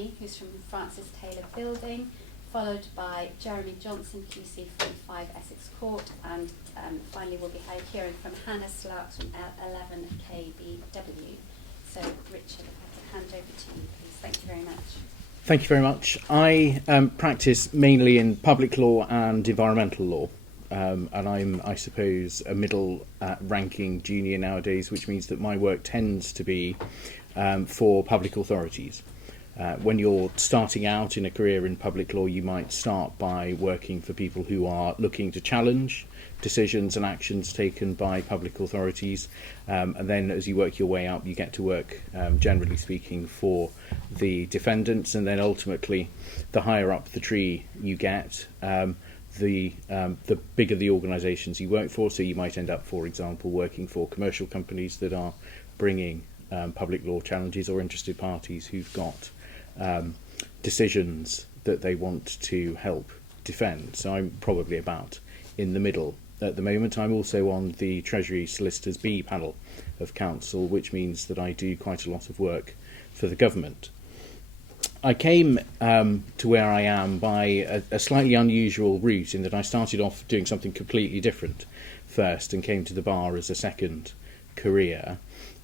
Jamie, who's from Francis Taylor Building, followed by Jeremy Johnson, QC from 5 Essex Court, and finally we'll be hearing from Hannah Slarks from 11 KBW. So, Richard, I'd like to hand over to you, please. Thank you very much. Thank you very much. I practice mainly in public law and environmental law, and I'm, I suppose, a middle-ranking junior nowadays, which means that my work tends to be for public authorities. When you're starting out in a career in public law, you might start by working for people who are looking to challenge decisions and actions taken by public authorities, and then as you work your way up, you get to work, generally speaking, for the defendants, and then ultimately, the higher up the tree you get, the bigger the organisations you work for. So you might end up, for example, working for commercial companies that are bringing public law challenges, or interested parties who've got decisions that they want to help defend. So I'm probably about in the middle at the moment. I'm also on the Treasury Solicitors B panel of counsel, which means that I do quite a lot of work for the government. I came to where I am by a slightly unusual route, in that I started off doing something completely different first and came to the bar as a second career.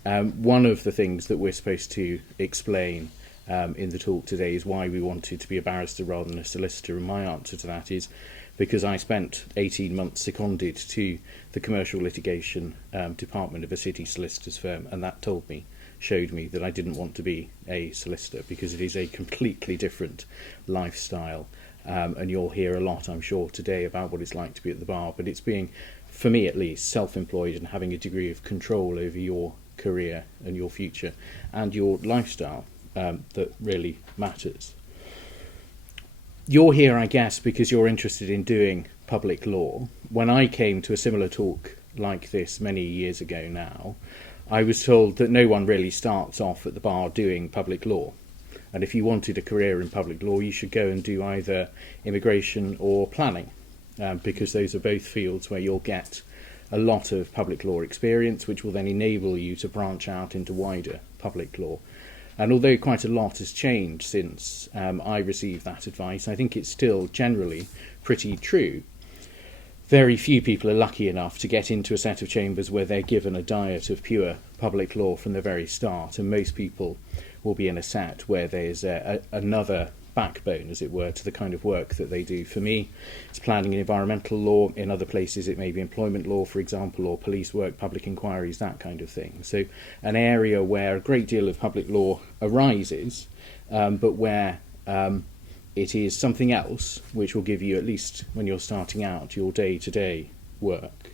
One of the things that we're supposed to explain in the talk today is why we wanted to be a barrister rather than a solicitor, and my answer to that is because I spent 18 months seconded to the commercial litigation department of a city solicitors firm, and that showed me that I didn't want to be a solicitor, because it is a completely different lifestyle, and you'll hear a lot, I'm sure, today about what it's like to be at the bar, but it's being, for me at least, self-employed and having a degree of control over your career and your future and your lifestyle that really matters. You're here, I guess, because you're interested in doing public law. When I came to a similar talk like this many years ago now, I was told that no one really starts off at the bar doing public law. And if you wanted a career in public law, you should go and do either immigration or planning, because those are both fields where you'll get a lot of public law experience, which will then enable you to branch out into wider public law. And although quite a lot has changed since I received that advice, I think it's still generally pretty true. Very few people are lucky enough to get into a set of chambers where they're given a diet of pure public law from the very start, and most people will be in a set where there's another backbone, as it were, to the kind of work that they do. For me, it's planning and environmental law. In other places, it may be employment law, for example, or police work, public inquiries, that kind of thing. So an area where a great deal of public law arises, but where it is something else which will give you, at least when you're starting out, your day-to-day work.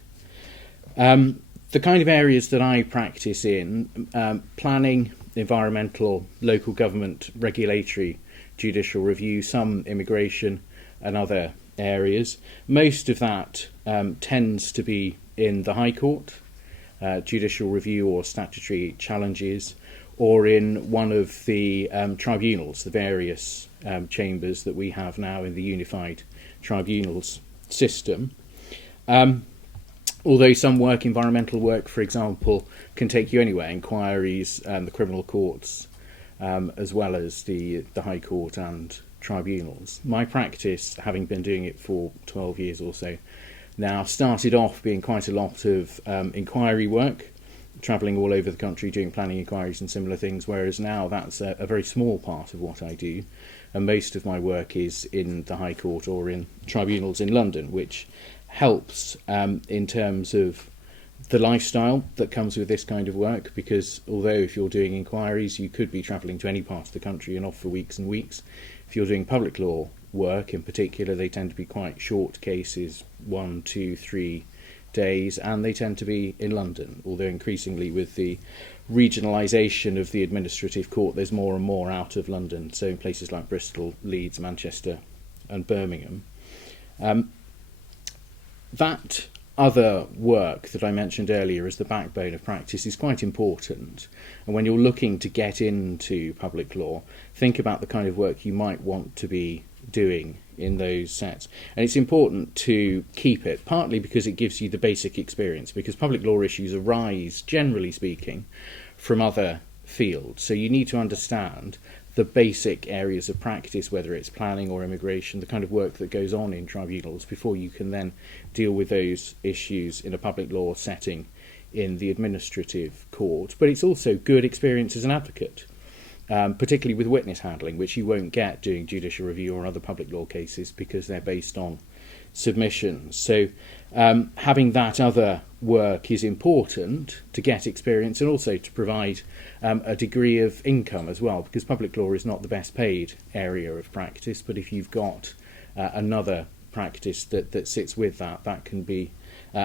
The kind of areas that I practice in, planning, environmental, local government, regulatory, judicial review, some immigration and other areas. Most of that tends to be in the High Court, judicial review or statutory challenges, or in one of the tribunals, the various chambers that we have now in the unified tribunals system. Although some work, environmental work, for example, can take you anywhere, inquiries, the criminal courts, as well as the High Court and tribunals. My practice, having been doing it for 12 years or so now, started off being quite a lot of inquiry work, travelling all over the country doing planning inquiries and similar things, whereas now that's a very small part of what I do, and most of my work is in the High Court or in tribunals in London, which helps in terms of the lifestyle that comes with this kind of work, because although if you're doing inquiries you could be travelling to any part of the country and off for weeks and weeks, if you're doing public law work in particular, they tend to be quite short cases, 1, 2, 3 days, and they tend to be in London, although increasingly with the regionalisation of the administrative court there's more and more out of London, so in places like Bristol, Leeds, Manchester and Birmingham. That other work that I mentioned earlier as the backbone of practice is quite important, and when you're looking to get into public law, think about the kind of work you might want to be doing in those sets. And it's important to keep it, partly because it gives you the basic experience, because public law issues arise, generally speaking, from other fields. So you need to understand the basic areas of practice, whether it's planning or immigration, the kind of work that goes on in tribunals before you can then deal with those issues in a public law setting in the administrative court. But it's also good experience as an advocate, particularly with witness handling, which you won't get doing judicial review or other public law cases because they're based on submissions. So having that other work is important to get experience and also to provide a degree of income as well, because public law is not the best paid area of practice, but if you've got another practice that sits with that, that can be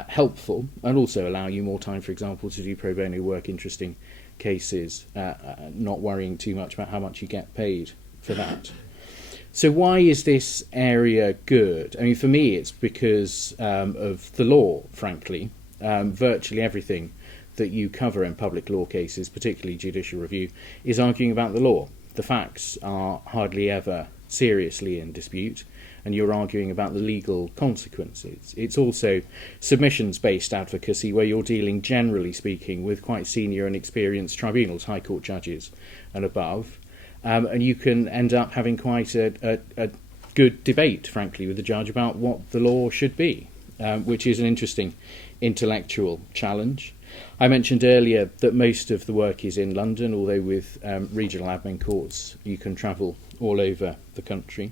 helpful and also allow you more time, for example, to do pro bono work, interesting cases, not worrying too much about how much you get paid for that. So why is this area good? I mean, for me, it's because of the law, frankly. Virtually everything that you cover in public law cases, particularly judicial review, is arguing about the law. The facts are hardly ever seriously in dispute, and you're arguing about the legal consequences. It's also submissions-based advocacy, where you're dealing, generally speaking, with quite senior and experienced tribunals, High Court judges and above. And you can end up having quite a good debate, frankly, with the judge about what the law should be, which is an interesting intellectual challenge. I mentioned earlier that most of the work is in London, although with regional admin courts you can travel all over the country.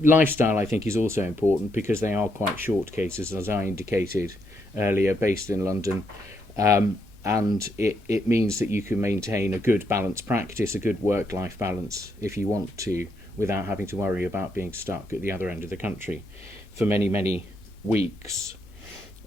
Lifestyle, I think, is also important because they are quite short cases, as I indicated earlier, based in London. And it means that you can maintain a good balanced practice, a good work-life balance, if you want to, without having to worry about being stuck at the other end of the country for many, many weeks.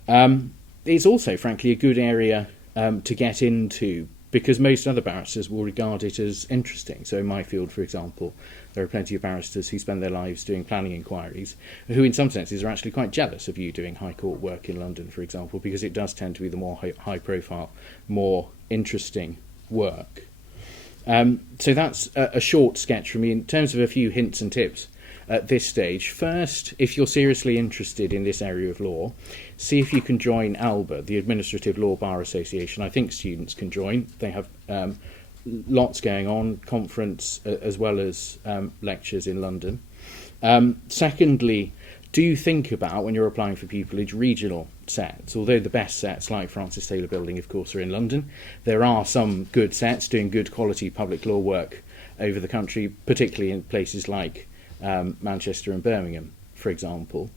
It's also, frankly, a good area to get into because most other barristers will regard it as interesting. So in my field, for example, there are plenty of barristers who spend their lives doing planning inquiries, who in some senses are actually quite jealous of you doing High Court work in London, for example, because it does tend to be the more high profile, more interesting work. So that's a short sketch from me in terms of a few hints and tips at this stage. First, if you're seriously interested in this area of law, see if you can join ALBA, the Administrative Law Bar Association. I think students can join. They have lots going on, conference as well as lectures in London. Secondly, do think about, when you're applying for pupillage, regional sets. Although the best sets, like Francis Taylor Building, of course, are in London, there are some good sets doing good quality public law work over the country, particularly in places like Manchester and Birmingham, for example.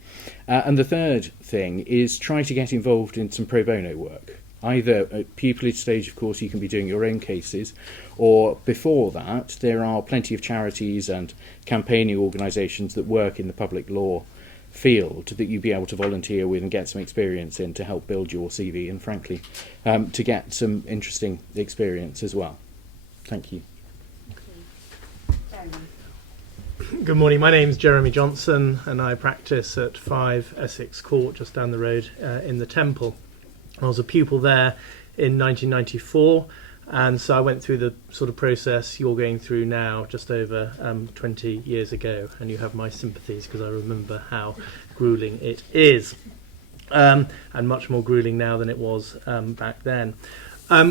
And the third thing is try to get involved in some pro bono work. Either at pupillage stage, of course, you can be doing your own cases, or before that, there are plenty of charities and campaigning organisations that work in the public law field that you'd be able to volunteer with and get some experience in to help build your CV and, frankly, to get some interesting experience as well. Thank you. Good morning, my name's Jeremy Johnson and I practice at 5 Essex Court just down the road in the Temple. I was a pupil there in 1994 and so I went through the sort of process you're going through now just over 20 years ago, and you have my sympathies because I remember how gruelling it is, and much more gruelling now than it was back then.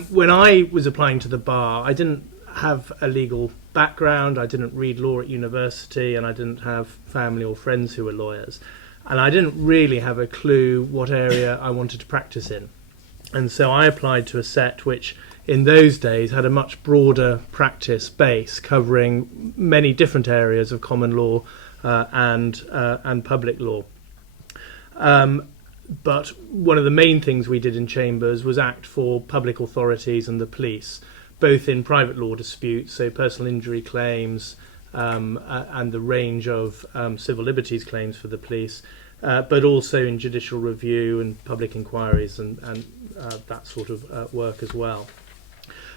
When I was applying to the bar, I didn't have a legal background, I didn't read law at university, and I didn't have family or friends who were lawyers, and I didn't really have a clue what area I wanted to practice in. And so I applied to a set which in those days had a much broader practice base covering many different areas of common law and public law. But one of the main things we did in Chambers was act for public authorities and the police, both in private law disputes, so personal injury claims and the range of civil liberties claims for the police, but also in judicial review and public inquiries and that sort of work as well.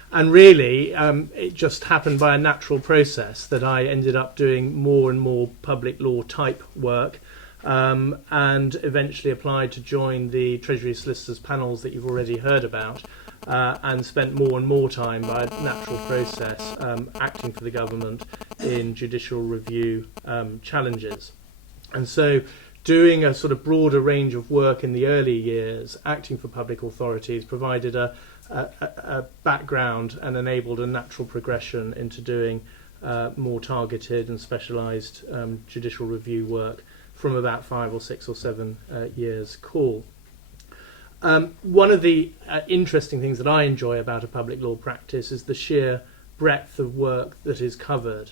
And really, it just happened by a natural process that I ended up doing more and more public law type work, and eventually applied to join the Treasury Solicitors panels that you've already heard about, and spent more and more time by a natural process acting for the government in judicial review challenges. And so doing a sort of broader range of work in the early years, acting for public authorities, provided a a background and enabled a natural progression into doing more targeted and specialised judicial review work from about 5 or 6 or 7 years call. One of the interesting things that I enjoy about a public law practice is the sheer breadth of work that is covered,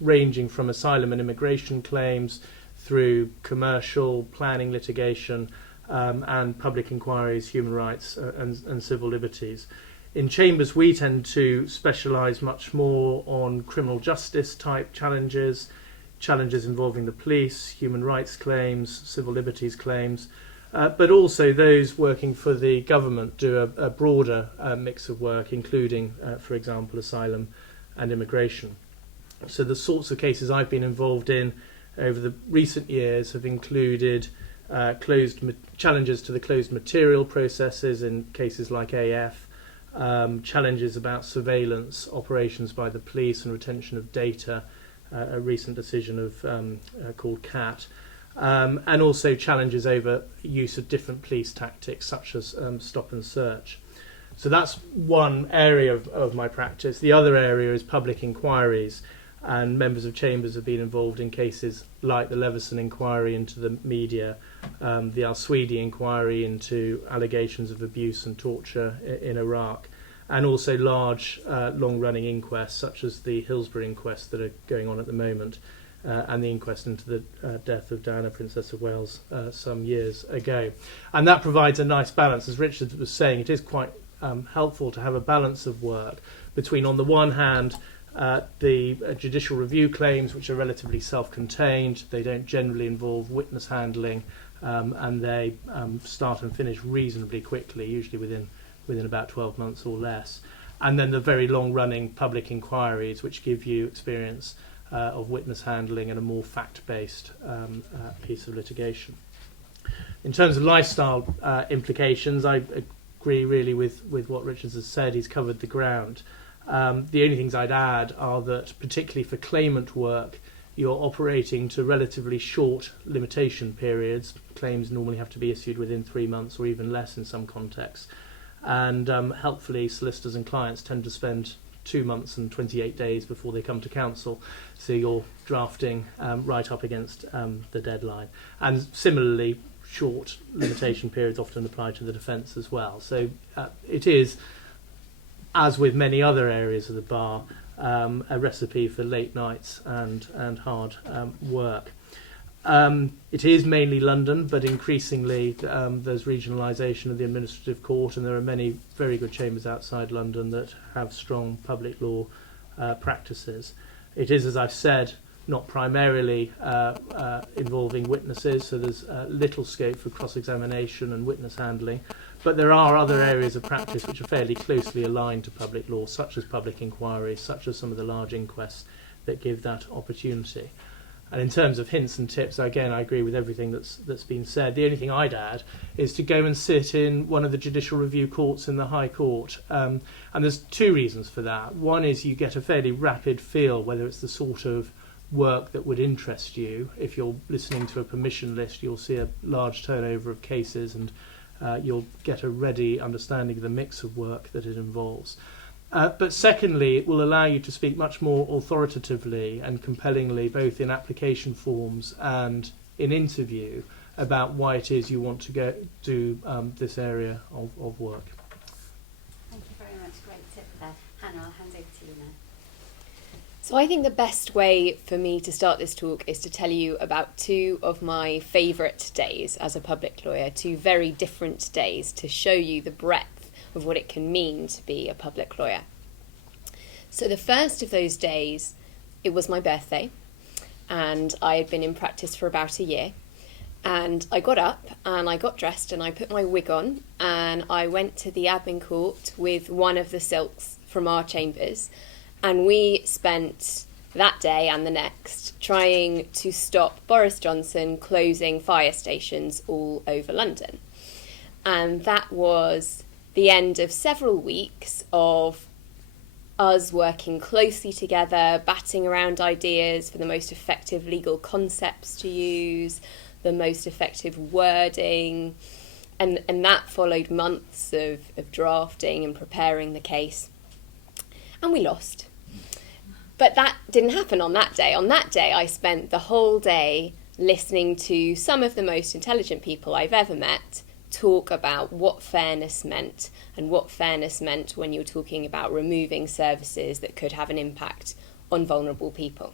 ranging from asylum and immigration claims through commercial, planning litigation, and public inquiries, human rights and civil liberties. In chambers, we tend to specialise much more on criminal justice type challenges involving the police, human rights claims, civil liberties claims, but also those working for the government do a broader mix of work, including, for example, asylum and immigration. So the sorts of cases I've been involved in over the recent years have included challenges to the closed material processes in cases like AF, challenges about surveillance operations by the police and retention of data, a recent decision of called CAT, and also challenges over use of different police tactics such as stop and search. So that's one area of my practice. The other area is public inquiries, and members of chambers have been involved in cases like the Leveson inquiry into the media, the Al-Swedi inquiry into allegations of abuse and torture in Iraq, and also large, long-running inquests such as the Hillsborough inquests that are going on at the moment, and the inquest into the death of Diana, Princess of Wales, some years ago. And that provides a nice balance. As Richard was saying, it is quite helpful to have a balance of work between, on the one hand, the judicial review claims, which are relatively self-contained. They don't generally involve witness handling, and they start and finish reasonably quickly, usually within about 12 months or less. And then the very long-running public inquiries, which give you experience of witness handling and a more fact-based piece of litigation. In terms of lifestyle implications, I agree really with what Richard has said. He's covered the ground. The only things I'd add are that, particularly for claimant work, you're operating to relatively short limitation periods. Claims normally have to be issued within 3 months or even less in some contexts. And helpfully, solicitors and clients tend to spend 2 months and 28 days before they come to counsel. So you're drafting right up against the deadline. And similarly, short limitation periods often apply to the defence as well. So it is, as with many other areas of the bar, a recipe for late nights and hard work. It is mainly London, but increasingly there's regionalisation of the administrative court, and there are many very good chambers outside London that have strong public law practices. It is, as I've said, not primarily involving witnesses, so there's little scope for cross-examination and witness handling. But there are other areas of practice which are fairly closely aligned to public law, such as public inquiry, such as some of the large inquests that give that opportunity. And in terms of hints and tips, again, I agree with everything that's been said. The only thing I'd add is to go and sit in one of the judicial review courts in the High Court. And there's 2 reasons for that. One is you get a fairly rapid feel whether it's the sort of work that would interest you. If you're listening to a permission list, you'll see a large turnover of cases, and you'll get a ready understanding of the mix of work that it involves. But secondly, it will allow you to speak much more authoritatively and compellingly, both in application forms and in interview, about why it is you want to do this area of work. Thank you very much. Great tip there. Hannah, I'll hand over to you now. So I think the best way for me to start this talk is to tell you about 2 of my favourite days as a public lawyer, 2 very different days to show you the breadth of what it can mean to be a public lawyer. So the first of those days, it was my birthday, and I had been in practice for about a year. And I got up and I got dressed and I put my wig on and I went to the admin court with one of the silks from our chambers. And we spent that day and the next trying to stop Boris Johnson closing fire stations all over London. And that was the end of several weeks of us working closely together, batting around ideas for the most effective legal concepts to use, the most effective wording, And that followed months of drafting and preparing the case. And we lost. But that didn't happen on that day. On that day, I spent the whole day listening to some of the most intelligent people I've ever met talk about what fairness meant, and what fairness meant when you're talking about removing services that could have an impact on vulnerable people.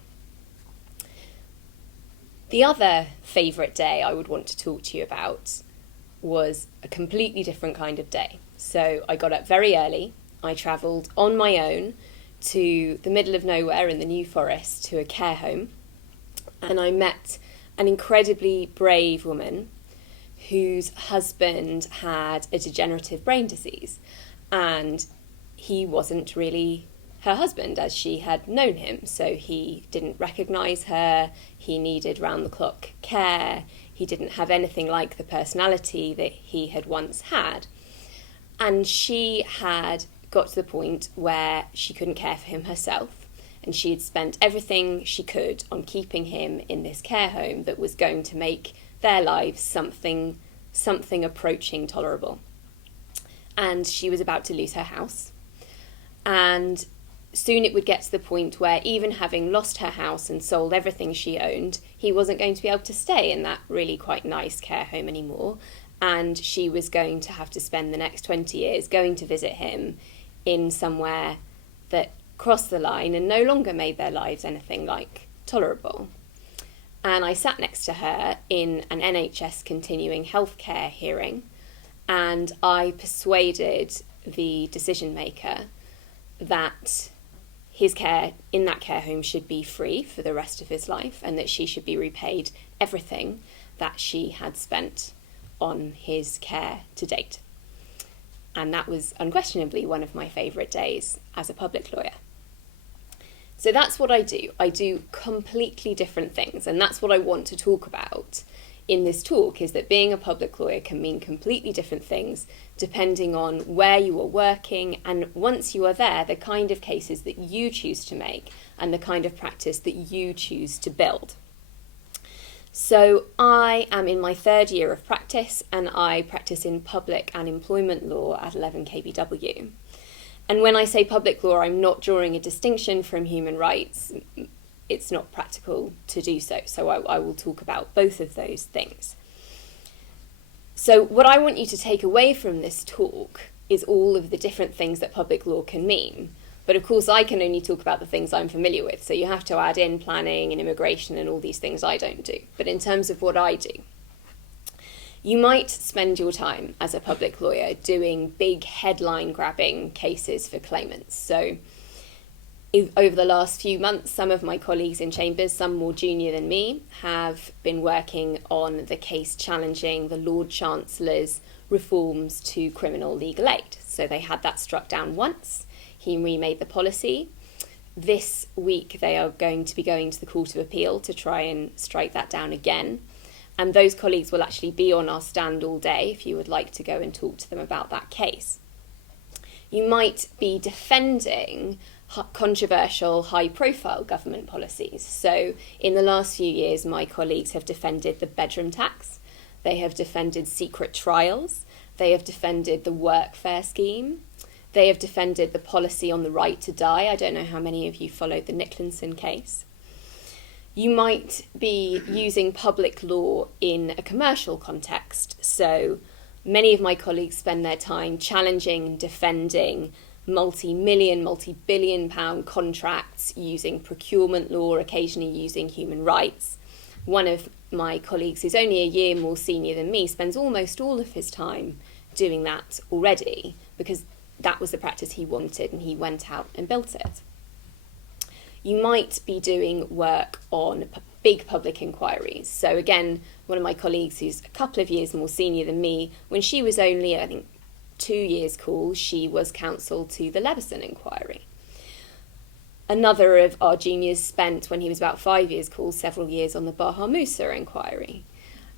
The other favourite day I would want to talk to you about was a completely different kind of day. So I got up very early. I travelled on my own to the middle of nowhere in the New Forest to a care home, and I met an incredibly brave woman whose husband had a degenerative brain disease, and he wasn't really her husband as she had known him. So he didn't recognise her, he needed round-the-clock care, he didn't have anything like the personality that he had once had. And she had got to the point where she couldn't care for him herself, and she had spent everything she could on keeping him in this care home that was going to make their lives something approaching tolerable. And she was about to lose her house, and soon it would get to the point where, even having lost her house and sold everything she owned, he wasn't going to be able to stay in that really quite nice care home anymore, and she was going to have to spend the next 20 years going to visit him in somewhere that crossed the line and no longer made their lives anything like tolerable. And I sat next to her in an NHS continuing healthcare hearing, and I persuaded the decision maker that his care in that care home should be free for the rest of his life, and that she should be repaid everything that she had spent on his care to date. And that was unquestionably one of my favourite days as a public lawyer. So that's what I do. I do completely different things, and that's what I want to talk about in this talk, is that being a public lawyer can mean completely different things depending on where you are working, and once you are there, the kind of cases that you choose to make and the kind of practice that you choose to build. So I am in my third year of practice, and I practice in public and employment law at 11 KBW. And when I say public law, I'm not drawing a distinction from human rights. It's not practical to do so. So I will talk about both of those things. So what I want you to take away from this talk is all of the different things that public law can mean. But of course, I can only talk about the things I'm familiar with. So you have to add in planning and immigration and all these things I don't do. But in terms of what I do, you might spend your time as a public lawyer doing big headline-grabbing cases for claimants. So over the last few months, some of my colleagues in chambers, some more junior than me, have been working on the case challenging the Lord Chancellor's reforms to criminal legal aid. So they had that struck down once. He remade the policy. This week they are going to be going to the Court of Appeal to try and strike that down again. And those colleagues will actually be on our stand all day if you would like to go and talk to them about that case. You might be defending controversial, high-profile government policies. So in the last few years, my colleagues have defended the bedroom tax, they have defended secret trials, they have defended the workfare scheme, they have defended the policy on the right to die. I don't know how many of you followed the Nicklinson case. You might be using public law in a commercial context. So many of my colleagues spend their time challenging and defending multi-million, multi-billion pound contracts using procurement law, occasionally using human rights. One of my colleagues, who's only a year more senior than me, spends almost all of his time doing that already, because that was the practice he wanted and he went out and built it. You might be doing work on big public inquiries. So again, one of my colleagues who's a couple of years more senior than me, when she was only, I think, 2 years cool, she was counsel to the Leveson inquiry. Another of our juniors spent, when he was about 5 years cool, several years on the Baha Musa inquiry.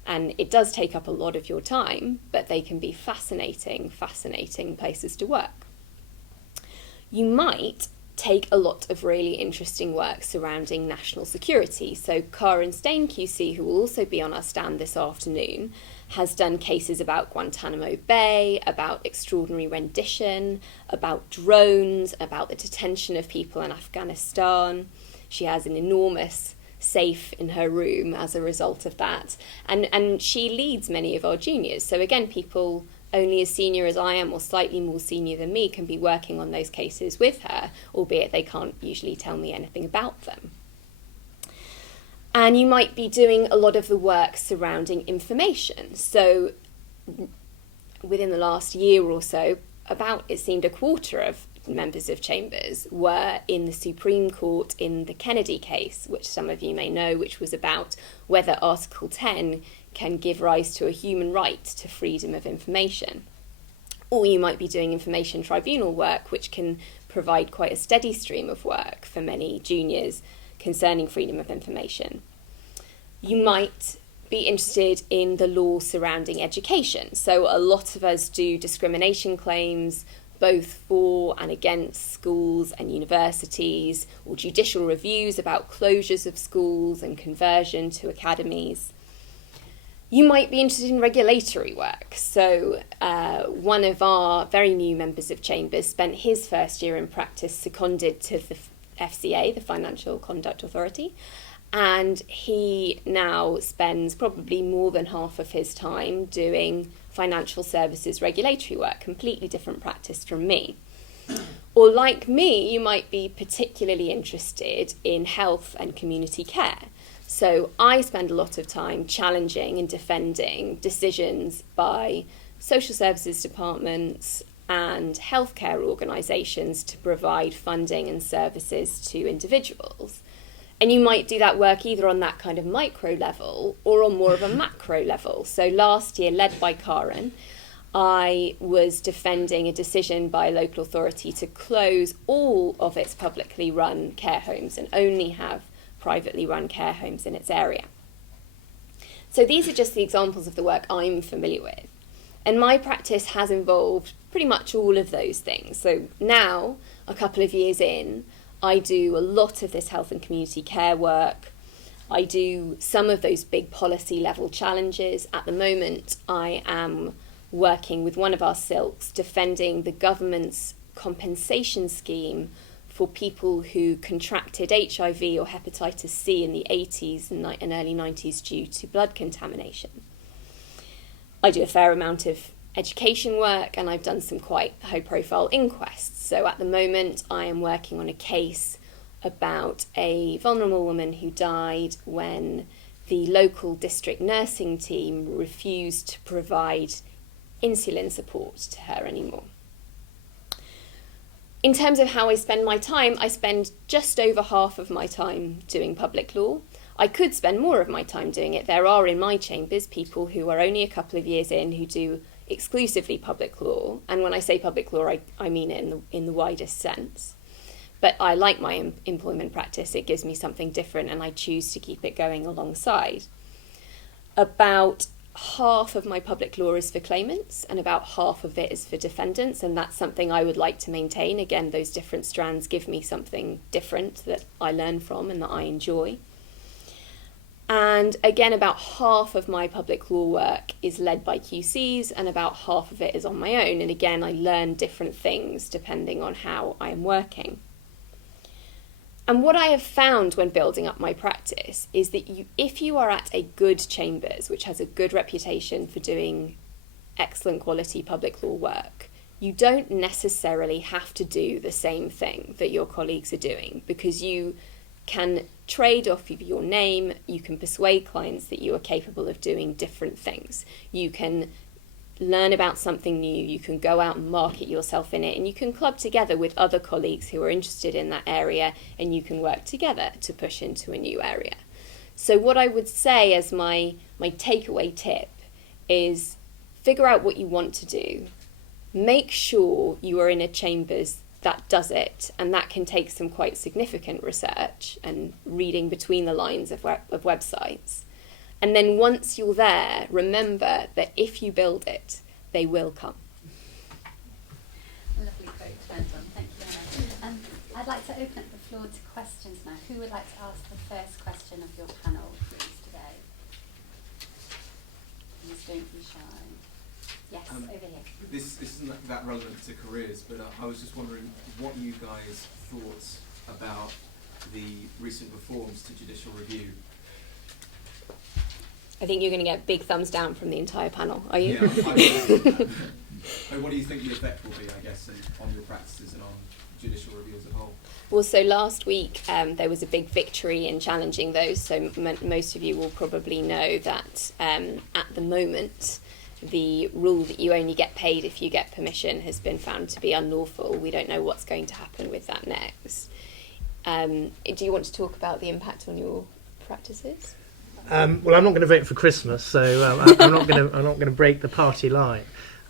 And it does take up a lot of your time, but they can be fascinating, fascinating places to work. You might take a lot of really interesting work surrounding national security. So Karen Stain QC, who will also be on our stand this afternoon, has done cases about Guantanamo Bay, about extraordinary rendition, about drones, about the detention of people in Afghanistan. She has an enormous safe in her room as a result of that. And she leads many of our juniors. So again, people only as senior as I am or slightly more senior than me can be working on those cases with her, albeit they can't usually tell me anything about them. And you might be doing a lot of the work surrounding information. So within the last year or so, it seemed a quarter of members of chambers were in the Supreme Court in the Kennedy case, which some of you may know, which was about whether Article 10 can give rise to a human right to freedom of information. Or you might be doing information tribunal work, which can provide quite a steady stream of work for many juniors concerning freedom of information. You might be interested in the law surrounding education. So a lot of us do discrimination claims, both for and against schools and universities, or judicial reviews about closures of schools and conversion to academies. You might be interested in regulatory work. So one of our very new members of Chambers spent his first year in practice seconded to the FCA, the Financial Conduct Authority, and he now spends probably more than half of his time doing financial services regulatory work, completely different practice from me. Or like me, you might be particularly interested in health and community care. So I spend a lot of time challenging and defending decisions by social services departments and healthcare organisations to provide funding and services to individuals. And you might do that work either on that kind of micro level or on more of a macro level. So last year, led by Karen, I was defending a decision by a local authority to close all of its publicly run care homes and only have privately run care homes in its area. So these are just the examples of the work I'm familiar with. And my practice has involved pretty much all of those things. So now, a couple of years in, I do a lot of this health and community care work. I do some of those big policy level challenges. At the moment, I am working with one of our silks defending the government's compensation scheme for people who contracted HIV or hepatitis C in the 80s and early 90s due to blood contamination. I do a fair amount of education work, and I've done some quite high-profile inquests. So at the moment, I am working on a case about a vulnerable woman who died when the local district nursing team refused to provide insulin support to her anymore. In terms of how I spend my time, I spend just over half of my time doing public law. I could spend more of my time doing it. There are in my chambers people who are only a couple of years in who do exclusively public law. And when I say public law, I mean it in the widest sense. But I like my employment practice. It gives me something different and I choose to keep it going alongside. About half of my public law is for claimants and about half of it is for defendants, and that's something I would like to maintain. Again, those different strands give me something different that I learn from and that I enjoy. And again, about half of my public law work is led by QCs and about half of it is on my own. And again, I learn different things depending on how I am working. And what I have found when building up my practice is that if you are at a good chambers, which has a good reputation for doing excellent quality public law work, you don't necessarily have to do the same thing that your colleagues are doing, because you can trade off of your name, you can persuade clients that you are capable of doing different things. You can learn about something new, you can go out and market yourself in it, and you can club together with other colleagues who are interested in that area, and you can work together to push into a new area. So what I would say as my takeaway tip is figure out what you want to do. Make sure you are in a chambers that does it, and that can take some quite significant research and reading between the lines of websites. And then once you're there, remember that if you build it, they will come. Lovely quote, well done. Thank you, Hannah. I'd I'd like to open up the floor to questions now. Who would like to ask the first question of your panel, please, today? Please don't be shy. Yes, over here. This isn't that relevant to careers, but I was just wondering what you guys thought about the recent reforms to judicial review. I think you're going to get big thumbs down from the entire panel, are you? And what do you think the effect will be, I guess, on your practices and on judicial review as a whole? Well, so last week there was a big victory in challenging those, so most of you will probably know that at the moment the rule that you only get paid if you get permission has been found to be unlawful. We don't know what's going to happen with that next. Do you want to talk about the impact on your practices? Well, I'm not going to vote for Christmas, so I'm not going to break the party line.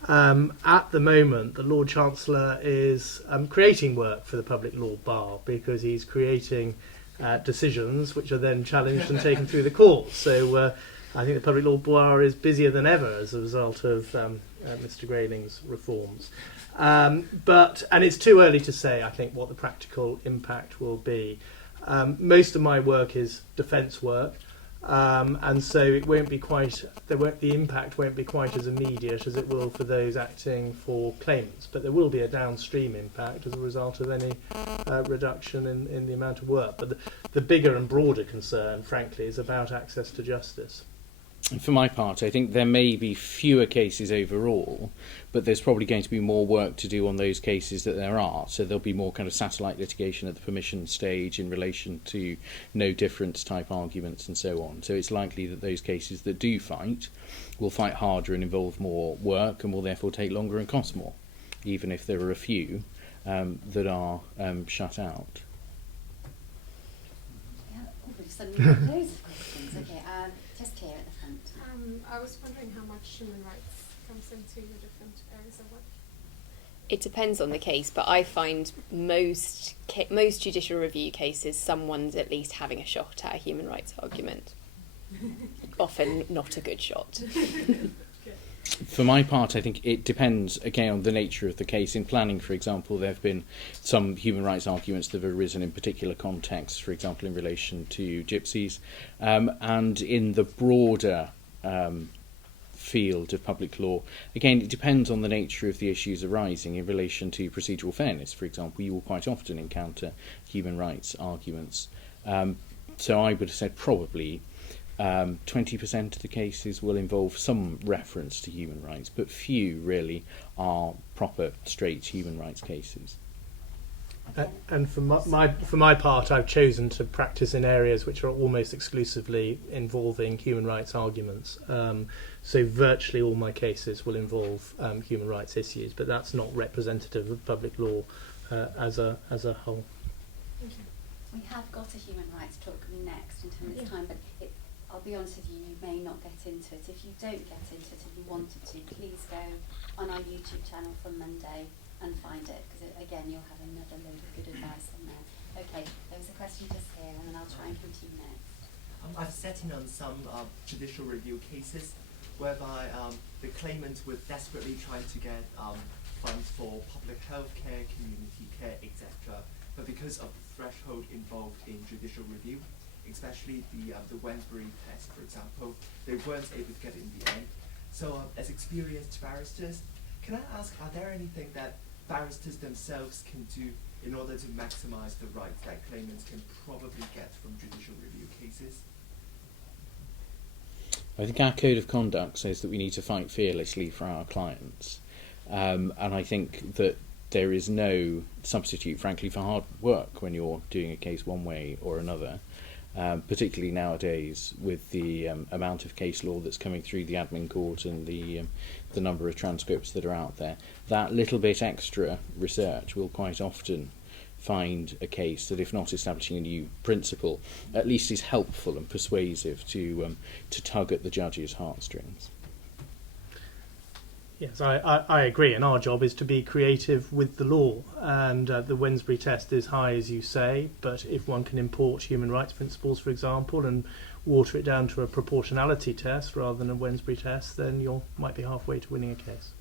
At the moment, the Lord Chancellor is creating work for the public law bar because he's creating decisions which are then challenged and taken through the courts. So I think the public law bar is busier than ever as a result of Mr. Grayling's reforms. And it's too early to say, I think, what the practical impact will be. Most of my work is defence work. And so it won't be the impact won't be quite as immediate as it will for those acting for claimants, but there will be a downstream impact as a result of any reduction in the amount of work. But the bigger and broader concern, frankly, is about access to justice. And for my part, I think there may be fewer cases overall, but there's probably going to be more work to do on those cases that there are. So there'll be more kind of satellite litigation at the permission stage in relation to no difference type arguments and so on. So it's likely that those cases that do fight will fight harder and involve more work and will therefore take longer and cost more, even if there are a few that are shut out. Yeah, we've suddenly got loads of questions. Okay, just here at the front. I was wondering how much human rights comes into your different areas of work. It depends on the case, but I find most judicial review cases, someone's at least having a shot at a human rights argument. Often not a good shot. For my part, I think it depends, again, on the nature of the case. In planning, for example, there have been some human rights arguments that have arisen in particular contexts, for example, in relation to gypsies. And in the broader field of public law, again, it depends on the nature of the issues arising in relation to procedural fairness. For example, you will quite often encounter human rights arguments. So I would have said probably 20% of the cases will involve some reference to human rights, but few really are proper, straight human rights cases. And for my part, I've chosen to practice in areas which are almost exclusively involving human rights arguments. So virtually all my cases will involve human rights issues, but that's not representative of public law as a whole. Thank you. We have got a human rights talk next in 10 minutes' time, but I'll be honest with you, you may not get into it. If you don't get into it and you wanted to, please go on our YouTube channel from Monday and find it, because again, you'll have another load of good advice on there. Okay, there was a question just here, and then I'll try and come to you next. I've sat in on some judicial review cases whereby the claimant were desperately trying to get funds for public health care, community care, etc. But because of the threshold involved in judicial review, especially the Wensbury test, for example, they weren't able to get it in the end. So as experienced barristers, can I ask, are there anything that barristers themselves can do in order to maximize the rights that claimants can probably get from judicial review cases? I think our code of conduct says that we need to fight fearlessly for our clients. And I think that there is no substitute, frankly, for hard work when you're doing a case one way or another. Particularly nowadays with the amount of case law that's coming through the admin court and the number of transcripts that are out there, that little bit extra research will quite often find a case that, if not establishing a new principle, at least is helpful and persuasive to tug at the judge's heartstrings. Yes, I agree, and our job is to be creative with the law, and the Wensbury test is high, as you say, but if one can import human rights principles, for example, and water it down to a proportionality test rather than a Wensbury test, then you might be halfway to winning a case.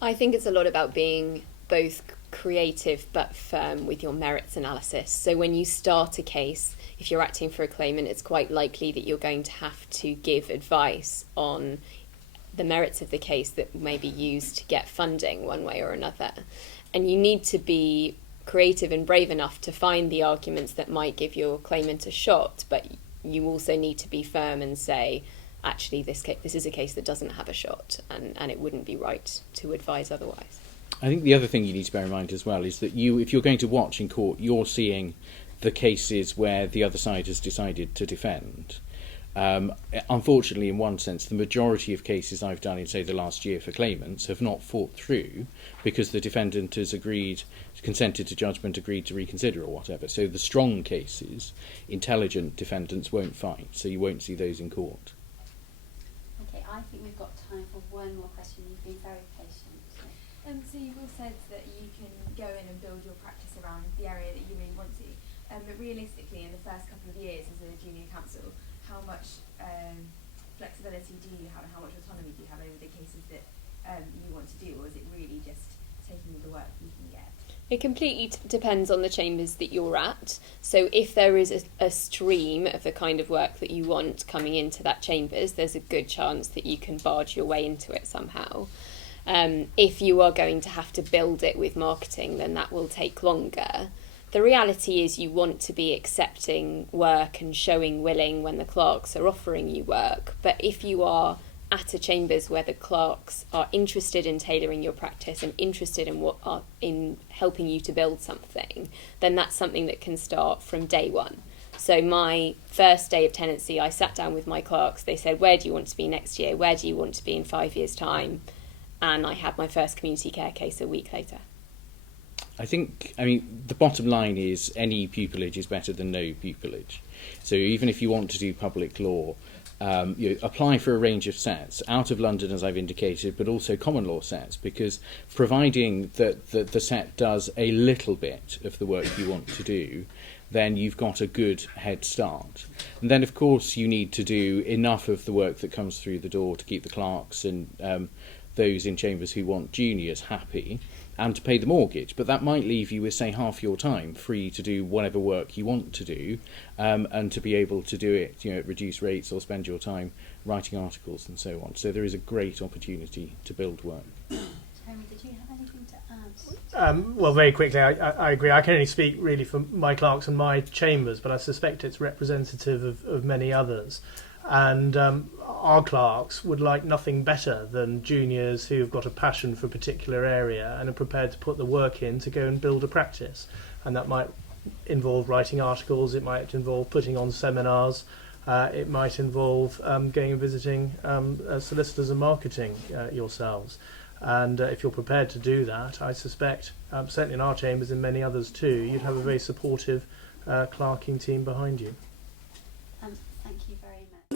I think it's a lot about being both creative but firm with your merits analysis. So when you start a case, if you're acting for a claimant, it's quite likely that you're going to have to give advice on the merits of the case that may be used to get funding one way or another. And you need to be creative and brave enough to find the arguments that might give your claimant a shot, but you also need to be firm and say, actually, this is a case that doesn't have a shot, and it wouldn't be right to advise otherwise. I think the other thing you need to bear in mind as well is that if you're going to watch in court, you're seeing the cases where the other side has decided to defend. Unfortunately, in one sense, the majority of cases I've done in, say, the last year for claimants have not fought through because the defendant has consented to judgment, agreed to reconsider or whatever. So the strong cases, intelligent defendants won't fight, so you won't see those in court. Okay, I think we've got time for one more question. You've been very patient. So you've all said that you can go in and build your practice around the area that you really want to. But realistically, in the first couple of years as a junior counsel, how much flexibility do you have and how much autonomy do you have over the cases that you want to do, or is it really just taking the work you can get? It completely depends on the chambers that you're at. So if there is a stream of the kind of work that you want coming into that chambers, there's a good chance that you can barge your way into it somehow. If you are going to have to build it with marketing, then that will take longer. The reality is you want to be accepting work and showing willing when the clerks are offering you work. But if you are at a chambers where the clerks are interested in tailoring your practice and interested in helping you to build something, then that's something that can start from day one. So my first day of tenancy, I sat down with my clerks. They said, where do you want to be next year? Where do you want to be in 5 years' time? And I had my first community care case a week later. The bottom line is any pupillage is better than no pupillage. So even if you want to do public law, apply for a range of sets, out of London, as I've indicated, but also common law sets, because providing that the set does a little bit of the work you want to do, then you've got a good head start. And then, of course, you need to do enough of the work that comes through the door to keep the clerks and those in chambers who want juniors happy, and to pay the mortgage. But that might leave you with, say, half your time free to do whatever work you want to do, and to be able to do it, at reduced rates, or spend your time writing articles and so on. So there is a great opportunity to build work. Jeremy, did you have anything to add? Well, very quickly, I agree. I can only speak really for my clerks and my chambers, but I suspect it's representative of many others. And our clerks would like nothing better than juniors who've got a passion for a particular area and are prepared to put the work in to go and build a practice. And that might involve writing articles, it might involve putting on seminars, it might involve going and visiting solicitors and marketing yourselves. And if you're prepared to do that, I suspect, certainly in our chambers and many others too, you'd have a very supportive clerking team behind you. Thank you very much.